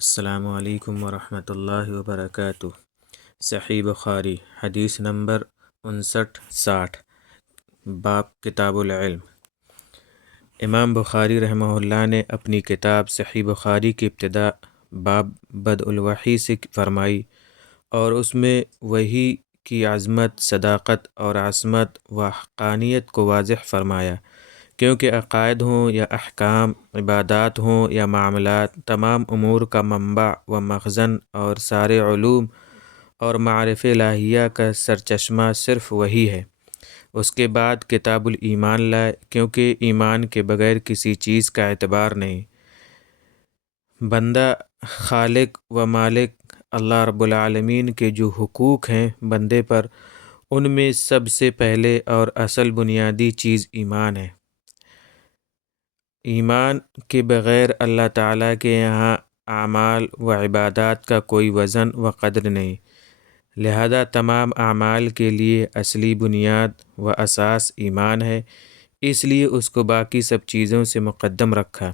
السلام علیکم ورحمۃ اللہ وبرکاتہ۔ صحیح بخاری حدیث نمبر 5960 باب کتاب العلم۔ امام بخاری رحمہ اللہ نے اپنی کتاب صحیح بخاری کی ابتدا باب بدء الوحی سے فرمائی اور اس میں وحی کی عظمت، صداقت اور عصمت و حقانیت کو واضح فرمایا، کیونکہ عقائد ہوں یا احکام، عبادات ہوں یا معاملات، تمام امور کا منبع و مخزن اور سارے علوم اور معارف الہیہ کا سرچشمہ صرف وہی ہے۔ اس کے بعد کتاب الایمان لائے، کیونکہ ایمان کے بغیر کسی چیز کا اعتبار نہیں۔ بندہ، خالق و مالک اللہ رب العالمین کے جو حقوق ہیں بندے پر، ان میں سب سے پہلے اور اصل بنیادی چیز ایمان ہے۔ ایمان کے بغیر اللہ تعالیٰ کے یہاں اعمال و عبادات کا کوئی وزن و قدر نہیں، لہذا تمام اعمال کے لیے اصلی بنیاد و اساس ایمان ہے، اس لیے اس کو باقی سب چیزوں سے مقدم رکھا۔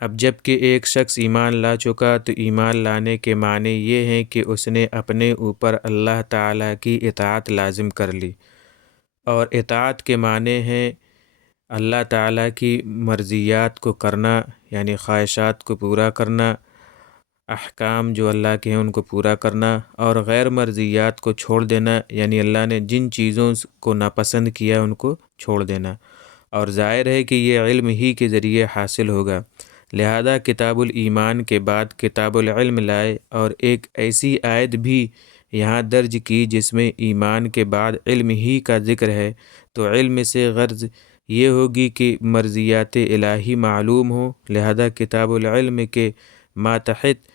اب جب کہ ایک شخص ایمان لا چکا تو ایمان لانے کے معنی یہ ہیں کہ اس نے اپنے اوپر اللہ تعالیٰ کی اطاعت لازم کر لی، اور اطاعت کے معنی ہیں اللہ تعالیٰ کی مرضیات کو کرنا، یعنی خواہشات کو پورا کرنا، احکام جو اللہ کے ہیں ان کو پورا کرنا، اور غیر مرضیات کو چھوڑ دینا، یعنی اللہ نے جن چیزوں کو ناپسند کیا ان کو چھوڑ دینا، اور ظاہر ہے کہ یہ علم ہی کے ذریعے حاصل ہوگا، لہذا کتاب الایمان کے بعد کتاب العلم لائے، اور ایک ایسی آیت بھی یہاں درج کی جس میں ایمان کے بعد علم ہی کا ذکر ہے، تو علم سے غرض یہ ہوگی کہ مرضیات الہی معلوم ہوں، لہذا کتاب العلم کے ماتحت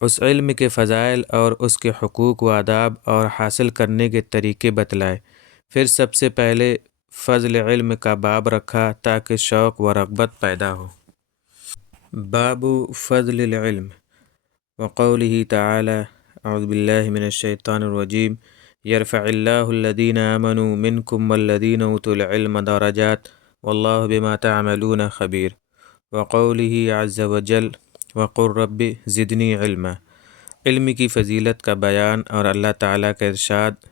اس علم کے فضائل اور اس کے حقوق و آداب اور حاصل کرنے کے طریقے بتلائے۔ پھر سب سے پہلے فضل علم کا باب رکھا تاکہ شوق و رغبت پیدا ہو۔ باب فضل العلم وقوله تعالی اعوذ باللہ من الشیطان الرجیم یرفع اللہ الذین آمنوا منکم والذین اوتوا العلم درجات واللہ بما تعملون خبیر، وقوله عز وجل وقل رب زدنی علما۔ علم کی فضیلت کا بیان اور اللہ تعالیٰ کا ارشاد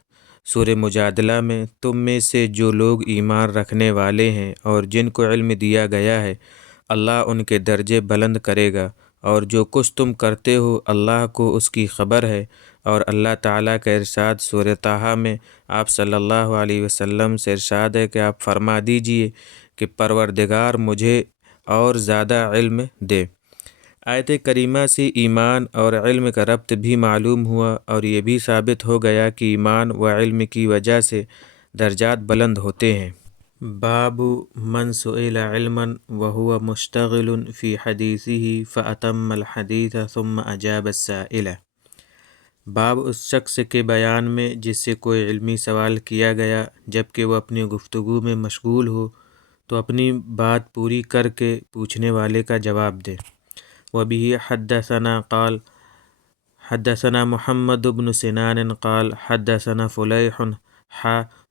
سورہ مجادلہ میں، تم میں سے جو لوگ ایمان رکھنے والے ہیں اور جن کو علم دیا گیا ہے، اللہ ان کے درجے بلند کرے گا، اور جو کچھ تم کرتے ہو اللہ کو اس کی خبر ہے۔ اور اللہ تعالیٰ کا ارشاد سورہ طٰہٰ میں آپ صلی اللہ علیہ وسلم سے ارشاد ہے کہ آپ فرما دیجئے کہ پروردگار مجھے اور زیادہ علم دے۔ آیت کریمہ سے ایمان اور علم کا ربط بھی معلوم ہوا، اور یہ بھی ثابت ہو گیا کہ ایمان و علم کی وجہ سے درجات بلند ہوتے ہیں۔ باب من سئل علما وهو مشتغل في حديثه فأتم الحديث ثم أجاب السائل۔ باب اس شخص کے بیان میں جس سے کوئی علمی سوال کیا گیا جبکہ وہ اپنی گفتگو میں مشغول ہو تو اپنی بات پوری کر کے پوچھنے والے کا جواب دے۔ وبه حدثنا قال حدثنا محمد بن سنان قال حدثنا فلیح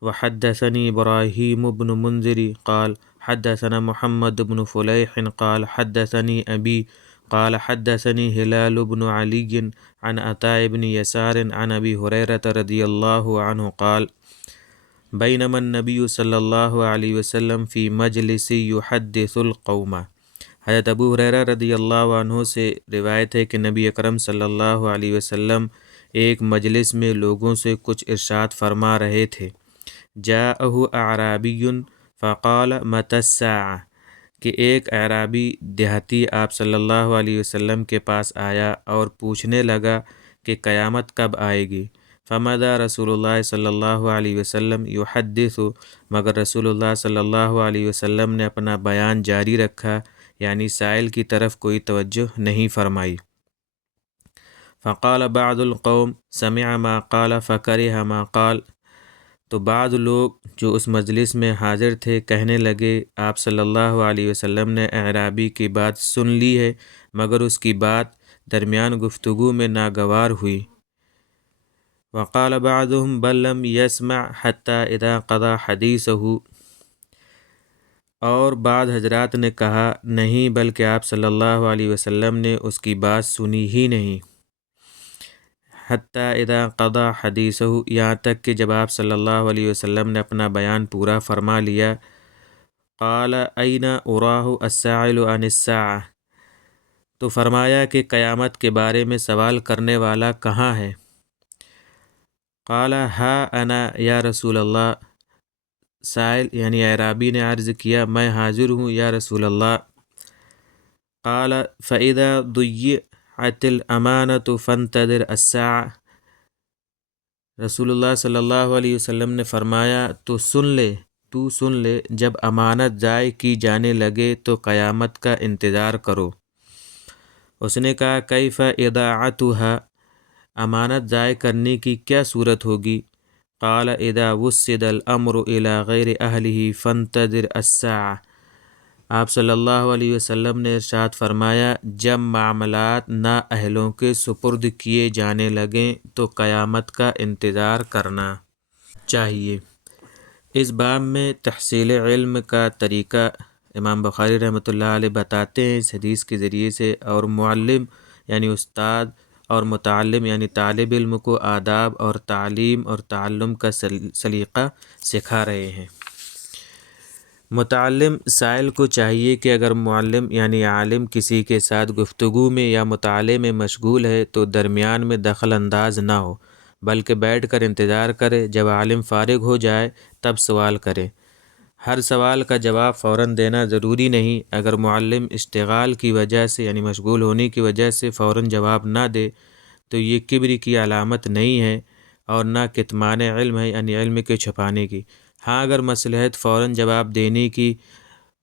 وحدثني إبراهيم بن منذر قال حدثنا محمد بن فليح قال حدثني أبي قال حدثني هلال بن علي عن عطاء بن يسار عن أبي هريرة رضي الله عنه قال بينما النبي صلى الله عليه وسلم في مجلس يحدث القوم۔ حضرت ابو ہریرہ رضی اللہ عنہ سے روایت ہے کہ نبی اکرم صلی اللہ علیہ وسلم ایک مجلس میں لوگوں سے کچھ ارشاد فرما رہے تھے۔ جاءہ اعرابی فقال متی الساعۃ، کہ ایک اعرابی دیہاتی آپ صلی اللہ علیہ وسلم کے پاس آیا اور پوچھنے لگا کہ قیامت کب آئے گی۔ فمضى رسول اللہ صلی اللہ علیہ وسلم یحدث، مگر رسول اللہ صلی اللہ علیہ وسلم نے اپنا بیان جاری رکھا، یعنی سائل کی طرف کوئی توجہ نہیں فرمائی۔ فقال بعض القوم سمع ما قال فكره ما قال، تو بعض لوگ جو اس مجلس میں حاضر تھے کہنے لگے آپ صلی اللہ علیہ وسلم نے اعرابی کی بات سن لی ہے مگر اس کی بات درمیان گفتگو میں ناگوار ہوئی۔ وقال بعضهم بل لم يسمع حتى اذا قضى حديثه، اور بعض حضرات نے کہا نہیں، بلکہ آپ صلی اللہ علیہ وسلم نے اس کی بات سنی ہی نہیں۔ حتیٰ اذا قضا حدیثہ، یہاں تک کہ جب آپ صلی اللہ علیہ وسلم نے اپنا بیان پورا فرما لیا، قال این اراہ السائل عن الساعہ، تو فرمایا کہ قیامت کے بارے میں سوال کرنے والا کہاں ہے؟ قال ہا انا یا رسول اللہ، سائل یعنی اعرابی نے عرض کیا میں حاضر ہوں یا رسول اللہ۔ قال فإذا ضيعت الامانة فانتظر الساعة، رسول اللہ صلی اللہ علیہ وسلم نے فرمایا تو سن لے جب امانت ضائع کی جانے لگے تو قیامت کا انتظار کرو۔ اس نے کہا کیف اضاعتها، امانت ضائع کرنے کی کیا صورت ہوگی؟ قال اذا وسد الامر الى غیر اہلہ فانتظر الساعة، آپ صلی اللہ علیہ وسلم نے ارشاد فرمایا جب معاملات نااہلوں کے سپرد کیے جانے لگیں تو قیامت کا انتظار کرنا چاہیے۔ اس باب میں تحصیل علم کا طریقہ امام بخاری رحمۃ اللہ علیہ بتاتے ہیں اس حدیث کے ذریعے سے، اور معلم یعنی استاد اور متعلم یعنی طالب علم کو آداب اور تعلیم اور تعلم کا سلیقہ سکھا رہے ہیں۔ متعلم سائل کو چاہیے کہ اگر معلم یعنی عالم کسی کے ساتھ گفتگو میں یا مطالعے میں مشغول ہے تو درمیان میں دخل انداز نہ ہو، بلکہ بیٹھ کر انتظار کرے، جب عالم فارغ ہو جائے تب سوال کرے۔ ہر سوال کا جواب فوراً دینا ضروری نہیں، اگر معلم اشتغال کی وجہ سے یعنی مشغول ہونے کی وجہ سے فوراً جواب نہ دے تو یہ کبر کی علامت نہیں ہے اور نہ کتمان علم ہے یعنی علم کے چھپانے کی۔ ہاں اگر مصلحت فوراً جواب دینے کی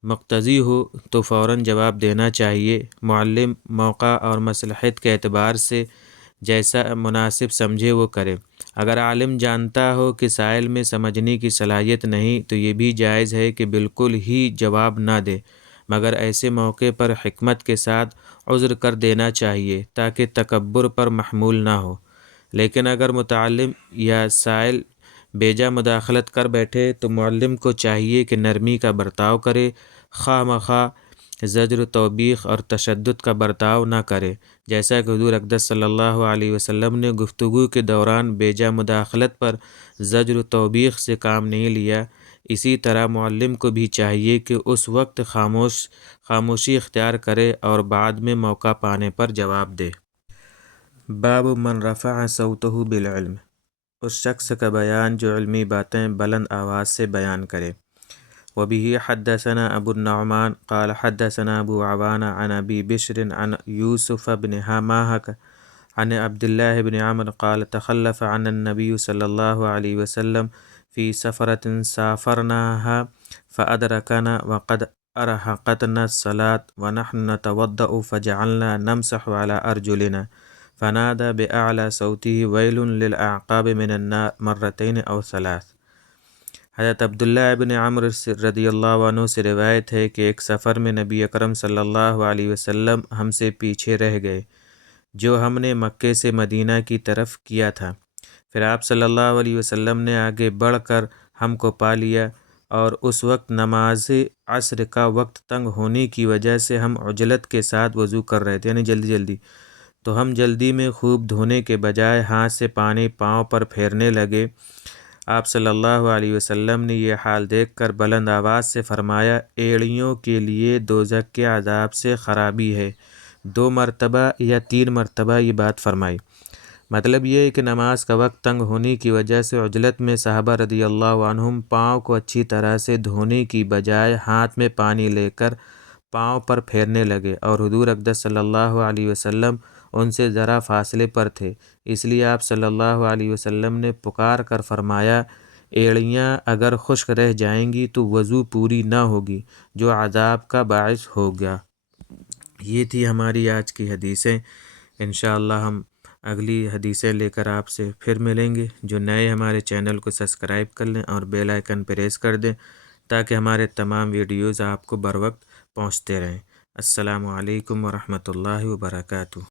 مقتضی ہو تو فوراً جواب دینا چاہیے۔ معلم موقع اور مصلحت کے اعتبار سے جیسا مناسب سمجھے وہ کرے۔ اگر عالم جانتا ہو کہ سائل میں سمجھنے کی صلاحیت نہیں تو یہ بھی جائز ہے کہ بالکل ہی جواب نہ دے، مگر ایسے موقع پر حکمت کے ساتھ عذر کر دینا چاہیے تاکہ تکبر پر محمول نہ ہو۔ لیکن اگر متعلم یا سائل بیجا مداخلت کر بیٹھے تو معلم کو چاہیے کہ نرمی کا برتاؤ کرے، خواہ مخواہ زجر، توبیخ اور تشدد کا برتاؤ نہ کرے، جیسا کہ حضور اقدس صلی اللہ علیہ وسلم نے گفتگو کے دوران بیجا مداخلت پر زجر و توبیخ سے کام نہیں لیا۔ اسی طرح معلم کو بھی چاہیے کہ اس وقت خاموشی اختیار کرے اور بعد میں موقع پانے پر جواب دے۔ باب من رفع صوتہ بالعلم، اس شخص کا بیان جو علمی باتیں بلند آواز سے بیان کرے۔ وبه حدثنا ابو النعمان قال حدثنا ابو عوانہ عن ابی بشر عن یوسف بن حماحة عن عبد الله بن عمرو قال تخلف عن النبي صلی اللہ علیہ وسلم في سفرة سافرناها فأدركنا وقد أرهقتنا الصلاة ونحن نتوضأ فجعلنا نمسح على أرجلنا فنادى بأعلى صوته ويل للأعقاب من النار مرتين أو ثلاث۔ حضرت عبداللہ ابن عمرو رضی اللہ عنہ سے روایت ہے کہ ایک سفر میں نبی اکرم صلی اللہ علیہ وسلم ہم سے پیچھے رہ گئے جو ہم نے مکے سے مدینہ کی طرف کیا تھا، پھر آپ صلی اللہ علیہ وسلم نے آگے بڑھ کر ہم کو پا لیا، اور اس وقت نماز عصر کا وقت تنگ ہونے کی وجہ سے ہم عجلت کے ساتھ وضو کر رہے تھے یعنی جلدی، تو ہم جلدی میں خوب دھونے کے بجائے ہاتھ سے پانی پاؤں پر پھیرنے لگے۔ آپ صلی اللہ علیہ وسلم نے یہ حال دیکھ کر بلند آواز سے فرمایا ایڑیوں کے لیے دوزخ کے عذاب سے خرابی ہے۔ 2 مرتبہ یا 3 مرتبہ یہ بات فرمائی۔ مطلب یہ ہے کہ نماز کا وقت تنگ ہونے کی وجہ سے عجلت میں صحابہ رضی اللہ عنہم پاؤں کو اچھی طرح سے دھونے کی بجائے ہاتھ میں پانی لے کر پاؤں پر پھیرنے لگے، اور حضور اقدس صلی اللہ علیہ وسلم ان سے ذرا فاصلے پر تھے، اس لیے آپ صلی اللہ علیہ وسلم نے پکار کر فرمایا ایڑیاں اگر خشک رہ جائیں گی تو وضو پوری نہ ہوگی جو عذاب کا باعث ہوگا۔ یہ تھی ہماری آج کی حدیثیں۔ انشاءاللہ ہم اگلی حدیثیں لے کر آپ سے پھر ملیں گے۔ جو نئے ہمارے چینل کو سبسکرائب کر لیں اور بیل آئیکن پریس کر دیں تاکہ ہمارے تمام ویڈیوز آپ کو بر وقت پہنچتے رہیں۔ السلام علیکم ورحمۃ اللہ وبرکاتہ۔